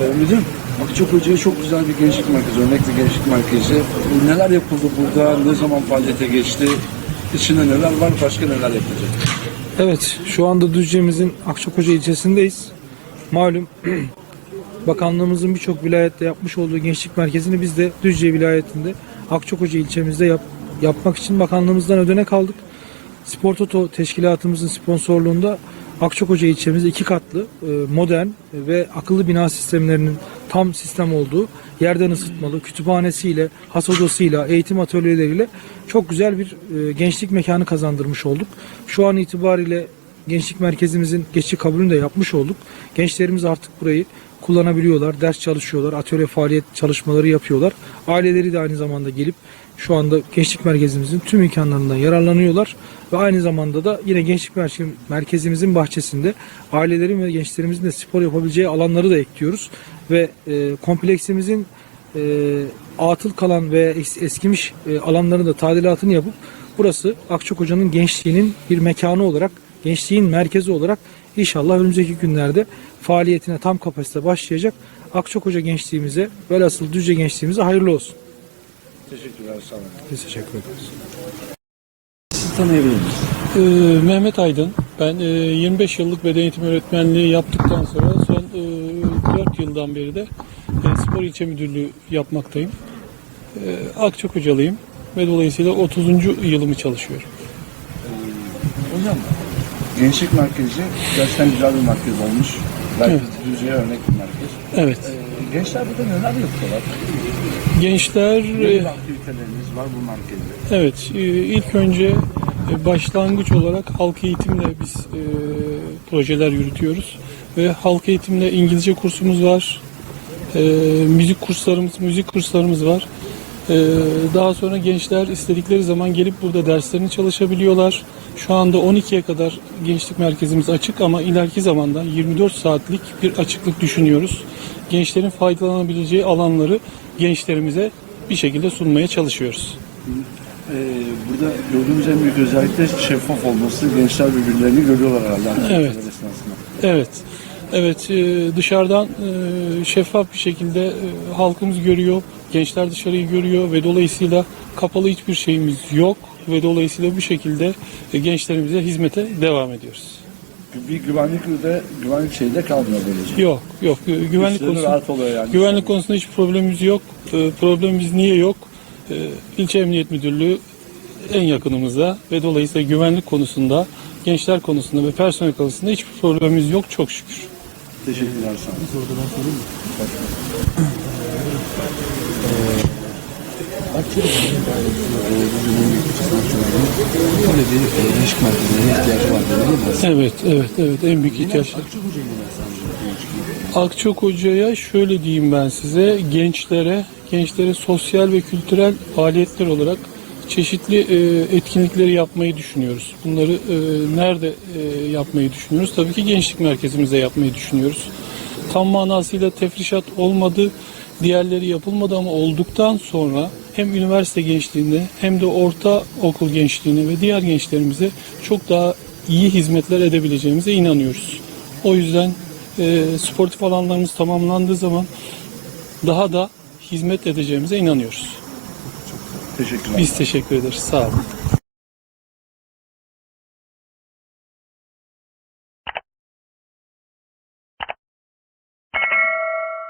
Ee, Müdürüm, Akçak çok güzel bir gençlik merkezi, örnekli gençlik merkezi. Neler yapıldı burada, ne zaman faaliyete geçti, içinde neler var, başka neler yapılacak? Evet, şu anda Düzce'mizin Akçakoca ilçesindeyiz. Malum bakanlığımızın birçok vilayette yapmış olduğu gençlik merkezini biz de Düzce vilayetinde Akçakoca ilçemizde yap, yapmak için bakanlığımızdan ödenek aldık. Spor Toto teşkilatımızın sponsorluğunda Akçakoca ilçemizde iki katlı e, modern ve akıllı bina sistemlerinin tam sistem olduğu yerden ısıtmalı kütüphanesiyle, has odasıyla, eğitim atölyeleriyle çok güzel bir e, gençlik mekanı kazandırmış olduk. Şu an itibariyle gençlik merkezimizin geçici kabulünü de yapmış olduk. Gençlerimiz artık burayı kullanabiliyorlar, ders çalışıyorlar, atölye faaliyet çalışmaları yapıyorlar. Aileleri de aynı zamanda gelip şu anda gençlik merkezimizin tüm imkanlarından yararlanıyorlar ve aynı zamanda da yine gençlik merke- merkezimizin bahçesinde ailelerin ve gençlerimizin de spor yapabileceği alanları da ekliyoruz ve e, kompleksimizin e, atıl kalan ve es- eskimiş e, alanların da tadilatını yapıp burası Akçakoca'nın gençliğinin bir mekanı olarak, gençliğin merkezi olarak inşallah önümüzdeki günlerde faaliyetine tam kapasite başlayacak. Akçakoca gençliğimize, velhasıl Düzce gençliğimize hayırlı olsun. Teşekkürler, sağ olun. Biz teşekkür ederiz. Sizi tanıyabilir miyiz? Ee, Mehmet Aydın. Ben e, 25 yıllık beden eğitimi öğretmenliği yaptıktan sonra son e, 4 yıldan beri de e, spor ilçe müdürlüğü yapmaktayım. E, Akçakocalıyım ve dolayısıyla 30. yılımı çalışıyorum. Hocam, gençlik merkezi gerçekten güzel bir merkez olmuş. Belki Evet. Düzce'ye örnek bir merkez. Evet. Ee, gençler burada neler yapıyorlar? Gençler Ne e, aktiviteleriniz var bu merkezde? Evet, e, ilk önce e, başlangıç olarak halk eğitimle biz e, projeler yürütüyoruz ve halk eğitimle İngilizce kursumuz var, e, müzik kurslarımız, müzik kurslarımız var. E, daha sonra gençler istedikleri zaman gelip burada derslerini çalışabiliyorlar. Şu anda 12'ye kadar gençlik merkezimiz açık ama ileriki zamanda 24 saatlik bir açıklık düşünüyoruz. Gençlerin faydalanabileceği alanları gençlerimize bir şekilde sunmaya çalışıyoruz. Ee, burada gördüğümüz en büyük özellik de şeffaf olması. Gençler birbirlerini görüyorlar herhalde. Evet. Evet. Evet, e, dışarıdan e, şeffaf bir şekilde e, halkımız görüyor, gençler dışarıyı görüyor ve dolayısıyla kapalı hiçbir şeyimiz yok ve dolayısıyla bu şekilde e, gençlerimize hizmete devam ediyoruz. Bir güvenlik de güvenlik şeyde kalmıyor böylece. Yok, yok. Gü- Güvenlik rahat oluyor yani. güvenlik konusunda hiç problemimiz yok. E, Problemimiz niye yok? E, İlçe Emniyet Müdürlüğü en yakınımızda ve dolayısıyla güvenlik konusunda, gençler konusunda ve personel konusunda hiçbir problemimiz yok çok şükür. Teşekkürler Böyle bir gençlik merkezine ihtiyacı var değil mi? Evet, evet, evet. En büyük ihtiyaç. Akçok Hoca'ya şöyle diyeyim ben size. Gençlere, gençlere sosyal ve kültürel faaliyetler olarak çeşitli e, etkinlikleri yapmayı düşünüyoruz. Bunları e, nerede e, yapmayı düşünüyoruz? Tabii ki gençlik merkezimizde yapmayı düşünüyoruz. Tam manasıyla tefrişat olmadı, diğerleri yapılmadı ama olduktan sonra hem üniversite gençliğinde hem de orta okul gençliğine ve diğer gençlerimize çok daha iyi hizmetler edebileceğimize inanıyoruz. O yüzden e, sportif alanlarımız tamamlandığı zaman daha da hizmet edeceğimize inanıyoruz. Teşekkürler. Biz teşekkür ederiz. Sağ olun.